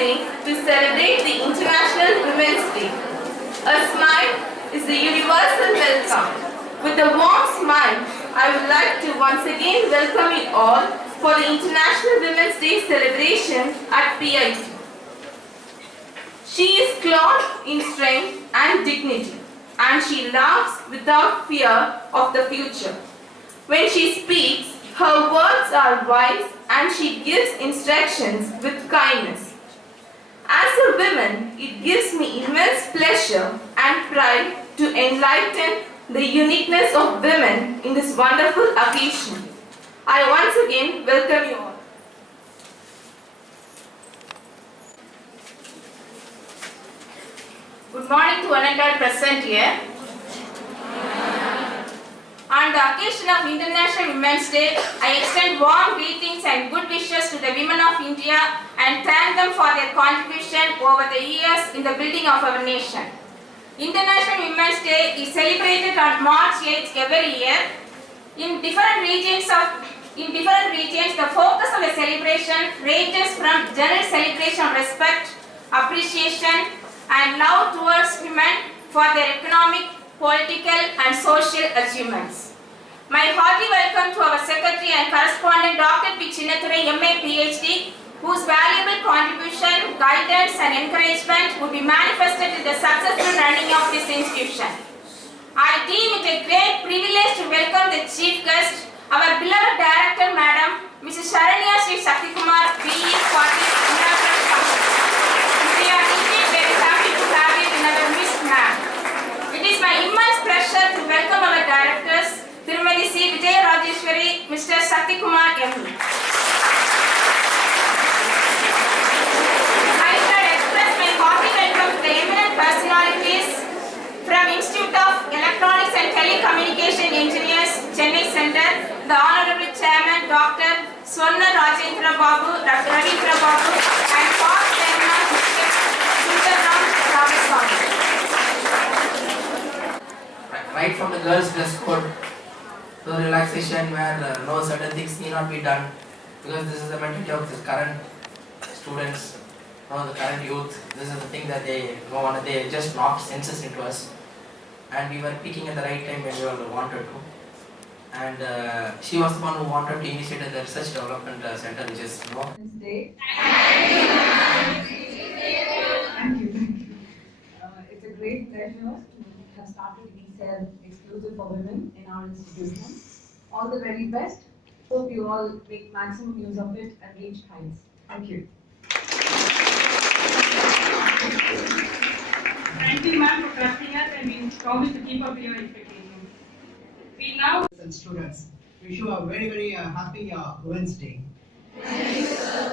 gathering to celebrate the International Women's Day. A smile is the universal welcome. With a warm smile, I would like to once again welcome you all for the International Women's Day celebration at PIT. She is clothed in strength and dignity, and she laughs without fear of the future. When she speaks, her words are wise and she gives instructions with kindness. As a woman, it gives me immense pleasure and pride to enlighten the uniqueness of women in this wonderful occasion. I once again welcome you all. Good morning to one and all present here. On the occasion of International Women's Day, I extend warm greetings and good wishes to the women of India and thank them for their contribution over the years in the building of our nation. International Women's Day is celebrated on March 8th every year. In different regions, the focus of the celebration ranges from general celebration of respect, appreciation, and love towards women for their economic, political and social achievements. My hearty welcome to our Secretary and Correspondent Dr. T.Jayanthy, MA, PhD, whose valuable contribution, guidance and encouragement would be manifested in the successful running of this institution. I deem it a great privilege to welcome the Chief Guest, our beloved Director Madam, Mrs.Saranyasree SakthiKumar, BE for this inaugural function. We are indeed very happy to have you in our midst, ma'am. It is my immense pleasure to welcome our directors, Mrs.Saranyasree, Mr.C.Sakthi, ME. I shall express my hearty welcome to the eminent personalities from Institute of Electronics and Telecommunication Engineers, Chennai Center, the Honorable Chairman Dr. Swarna Rajendra Babu, Dr. Ravindra Babu, and past Chairman Mr. Sundaram Ramaswamy. Right from the girls' dress code to relaxation where no certain things need not be done, because this is the mentality of the current students, the current youth. This is the thing that they just knocked senses into us, and we were peaking at the right time when we all wanted to. And she was the one who wanted to initiate the research development center, which is Day. Thank you. It's a great pleasure to have started ECEL exclusive for women in our institution. All the very best. Hope you all make maximum use of it and reach heights. Thank you. Thank you, ma'am, for trusting us, and we promise to keep up your expectations. We now students wish you a very happy Women's Day.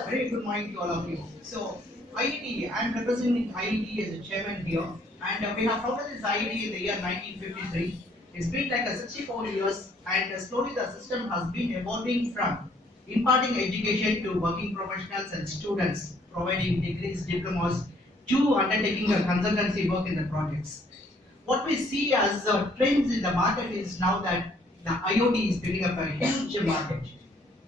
Very good morning to all of you. So IIT, I am representing IIT as a chairman here, and we have founded this IIT in the year 1953. It's been like 64 years, and slowly the system has been evolving from imparting education to working professionals and students, providing degrees, diplomas, to undertaking a consultancy work in the projects. What we see as trends in the market is now that the IoT is picking up a huge market.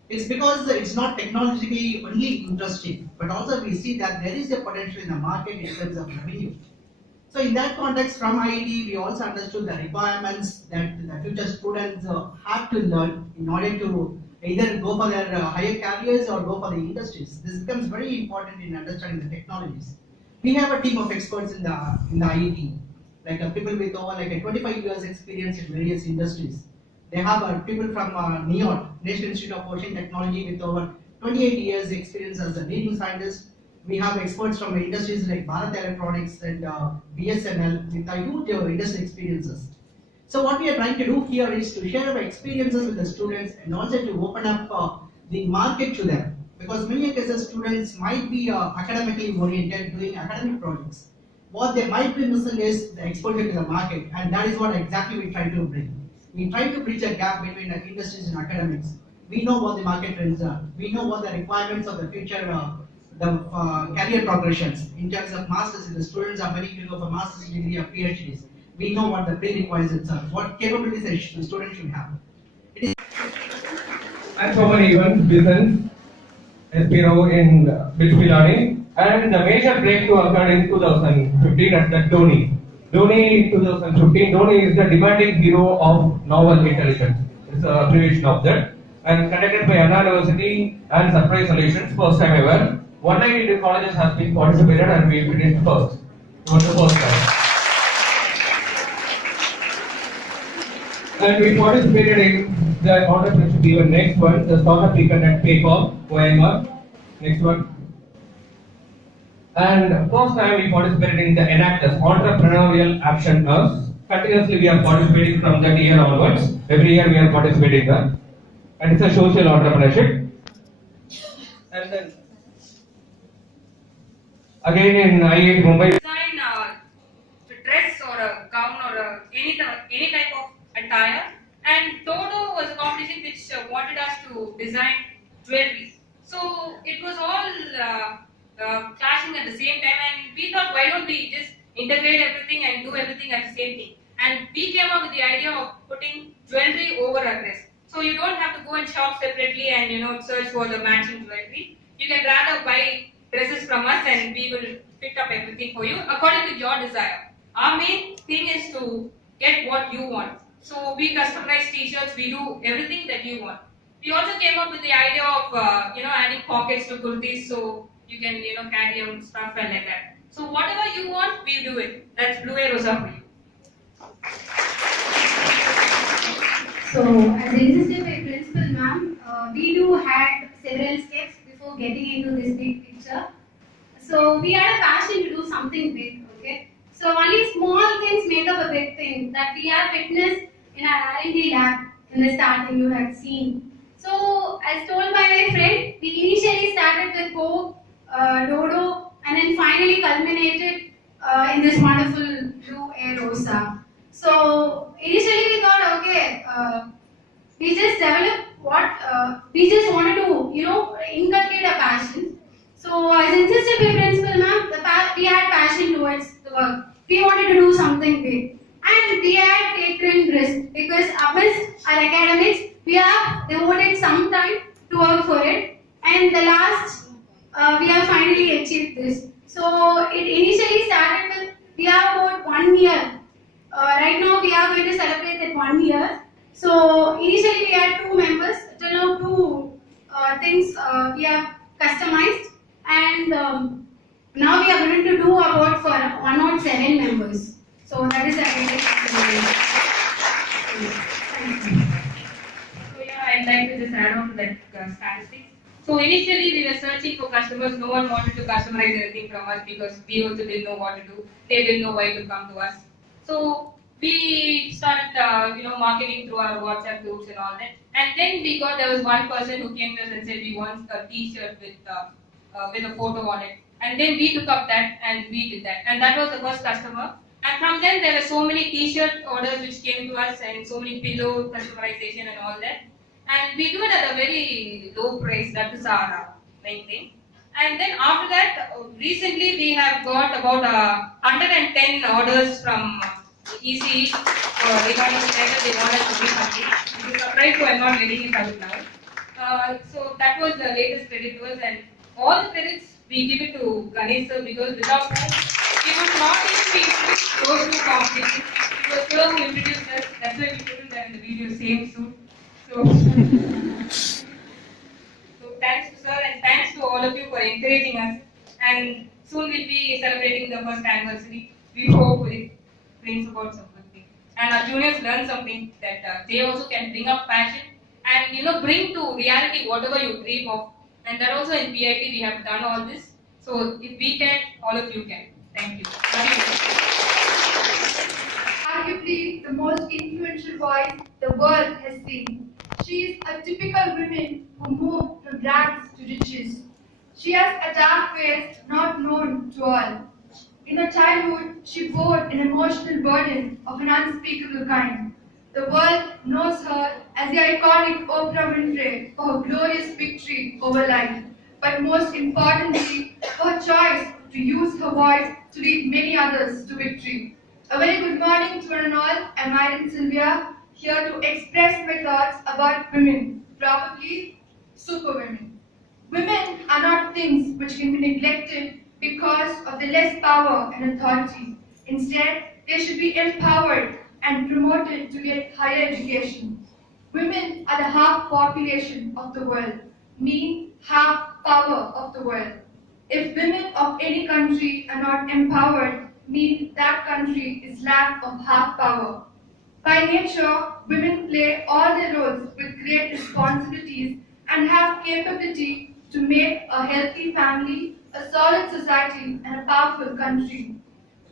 It's because it's not technologically only interesting, but also we see that there is a potential in the market in terms of revenue. So in that context, from IIT, we also understood the requirements that the future students have to learn in order to either go for their higher careers or go for the industries. This becomes very important in understanding the technologies. We have a team of experts in the IIT, like people with over like 25 years experience in various industries. They have people from NIOT, National Institute of Ocean Technology, with over 28 years experience as a leading scientist. We have experts from industries like Bharat Electronics and BSNL with a huge industry experiences. So what we are trying to do here is to share our experiences with the students and also to open up the market to them. Because many cases students might be academically oriented, doing academic projects. What they might be missing is the exposure to the market, and that is what exactly we try to bring. We try to bridge a gap between industries and academics. We know what the market trends are. We know what the requirements of the future, career progressions. In terms of masters, if the students are very to go for master's degree or PhDs, we know what the prerequisites are, what capabilities the student should have. I'm from an event business SPRO in Bitpilani. And the major breakthrough occurred in 2015 at the Dhoni. Dhoni 2015, Dhoni is the demanding hero of novel intelligence. It's an abbreviation of that. And conducted by Anna University and Surprise Solutions, first time ever. 192 colleges has been participated and we finished first. It was the first time. And we participated in the entrepreneurship event. Next one, the startup weekend at PayPal, OMR. Next one. And first time we participated in the ENACTUS, Entrepreneurial Action Us. Continuously we are participating from that year onwards. Every year we are participating there. And it's a social entrepreneurship. And then again in IIT Mumbai. Design a dress or a gown or any type of attire. And Toto was a competition which wanted us to design jewelry. So it was all clashing at the same time, and we thought, why don't we just integrate everything and do everything at the same thing? And we came up with the idea of putting jewelry over a dress. So you don't have to go and shop separately and search for the matching jewelry. You can rather buy dresses from us and we will pick up everything for you according to your desire. Our main thing is to get what you want. So we customize t-shirts, we do everything that you want. We also came up with the idea of adding pockets to kurtis so you can carry your stuff and like that. So whatever you want, we do it. That's Blue Air Rosa for you. So as insisted by Principal Ma'am, we do had several steps before getting into this big picture. So we had a passion to do something big, okay? So only small things make up a big thing that we have witnessed in our R&D lab in the starting you have seen. So as told by my friend, we initially started with Coke, Dodo, and then finally culminated in this wonderful Blue Air Rosa. So initially we thought, okay, we just developed what we just wanted to, inculcate a passion. So as insisted by Principal Ma'am, we had passion towards the work. We wanted to do something big, and we had taken risk because amidst our academics, we have devoted some time to work for it, and the last we have finally achieved this. So it initially started with, we have about 1 year. Right now we are going to celebrate that 1 year. So initially we had 2 members, till now 2 things we have customized, and now we are going to do about for 107 members. So that is a very So yeah, I'd like to just add on to that statistics. So initially we were searching for customers. No one wanted to customize anything from us because we also didn't know what to do. They didn't know why to come to us. So we started, marketing through our WhatsApp groups and all that. And then there was one person who came to us and said, we want a T-shirt with a photo on it. And then we took up that and we did that. And that was the first customer. And from then there were so many T-shirt orders which came to us and so many pillow customization and all that. And we do it at a very low price. That is our main thing. And then after that, recently we have got about 110 orders from ECE regarding that they want us to do something. It is a surprise, so I am not letting it out now. So that was the latest credit to us, and all the credits we give it to Ganesh sir because without that, we would not even be close to competition. It was sir who introduced us. That's why we put in that in the video, same suit. So thanks to sir and thanks to all of you for encouraging us. And soon we'll be celebrating the first anniversary. We hope it brings about some good things. And our juniors learn something that they also can bring up passion and bring to reality whatever you dream of. And that also in PIT we have done all this. So if we can, all of you can. Thank you. Arguably the most influential voice the world has seen. She is a typical woman who moved from rags to riches. She has a dark face not known to all. In her childhood, she bore an emotional burden of an unspeakable kind. The world knows her as the iconic Oprah Winfrey for her glorious victory over life, but most importantly, for her choice to use her voice to lead many others to victory. A very good morning to one and all. I'm Irene Sylvia, here to express my thoughts about women, probably superwomen. Women are not things which can be neglected because of the less power and authority. Instead, they should be empowered and promoted to get higher education. Women are the half population of the world, mean half power of the world. If women of any country are not empowered, mean that country is lack of half power. By nature, women play all their roles with great responsibilities and have capability to make a healthy family, a solid society, and a powerful country.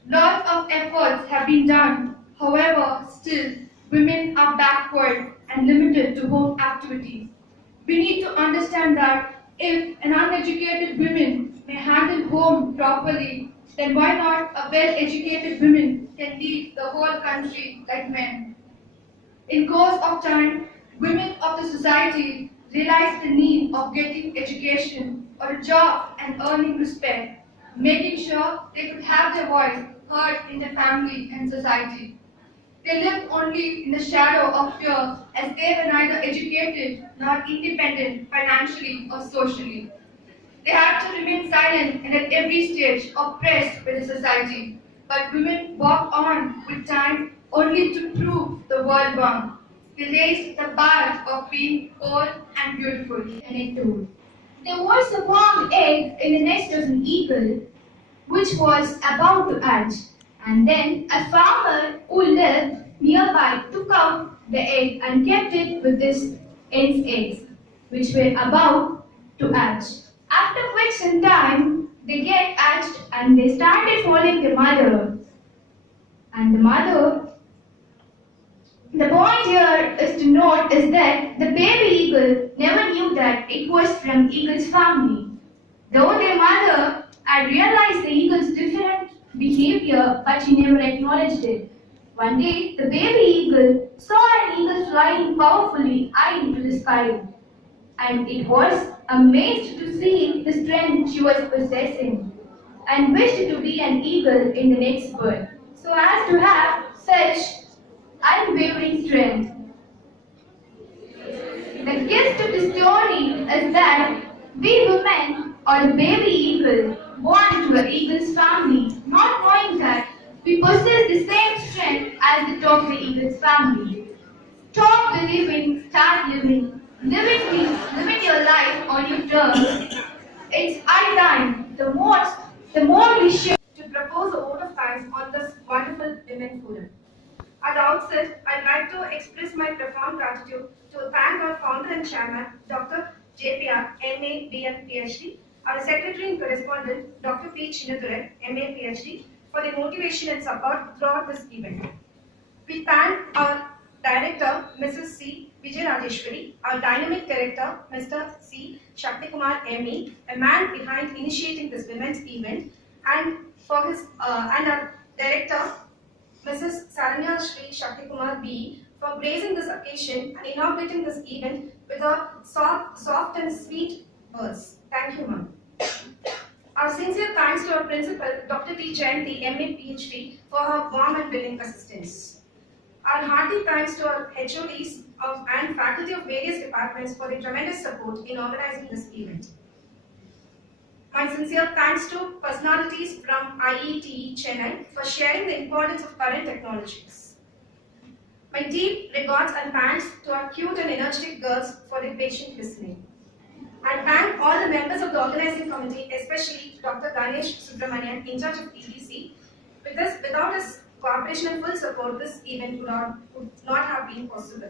Lots of efforts have been done. However, still, women are backward and limited to home activities. We need to understand that if an uneducated woman may handle home properly, then why not a well-educated woman can lead the whole country like men? In course of time, women of the society realized the need of getting education or a job and earning respect, making sure they could have their voice heard in the family and society. They lived only in the shadow of fear as they were neither educated nor independent financially or socially. They had to remain silent and at every stage oppressed by the society. But women walked on with time only to prove the world wrong. They raised the bar of being whole and beautiful. Anecdote. There was a warm egg in the nest of an eagle, which was about to hatch, and then a farmer who lived nearby took out the egg and kept it with his hen's eggs, which were about to hatch. After quite some time, they get hatched and they started following the mother. And the point here is to note is that the baby eagle never knew that it was from eagle's family. Though their mother had realized the eagle's different behavior, but she never acknowledged it. One day, the baby eagle saw an eagle flying powerfully high into the sky, and it was amazed to see the strength she was possessing, and wished to be an eagle in the next birth, so as to have such unwavering strength. The gist of the story is that we women are the baby eagle born to an eagle's family, not knowing that we possess the same strength as the top of the eagle's family. Stop the living, start living. Living means living your life on your terms. It's high time. The more we should to propose a vote of thanks on this wonderful women forum. At the outset, I'd like to express my profound gratitude to thank our founder and chairman, Dr. JPR, MA, BN, PhD, our secretary and correspondent, Dr. P. Chinnathurai, MA, PhD, for their motivation and support throughout this event. We thank our director, Mrs.C.Saranyasree, our dynamic director, Mr.C.Sakthi, ME, a man behind initiating this women's event, and for his and our director, Mrs.Saranyasree SakthiKumar B, for gracing this occasion and inaugurating this event with her soft and sweet words. Thank you, ma'am. Our sincere thanks to our Principal Dr.T.Jayanthy, MA, PhD, for her warm and willing assistance. Our hearty thanks to our HODs and faculty of various departments for their tremendous support in organizing this event. My sincere thanks to personalities from IETE Chennai for sharing the importance of current technologies. My deep regards and thanks to our cute and energetic girls for their patient listening. I thank all the members of the organizing committee, especially Dr. Ganesh Subramanian, in charge of EDC. Without his cooperation and full support, this event would not have been possible.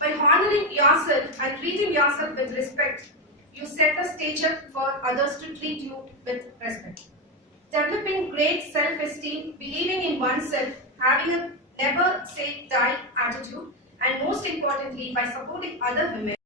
By honoring yourself and treating yourself with respect, you set the stage up for others to treat you with respect. Developing great self-esteem, believing in oneself, having a never say die attitude, and most importantly, by supporting other women.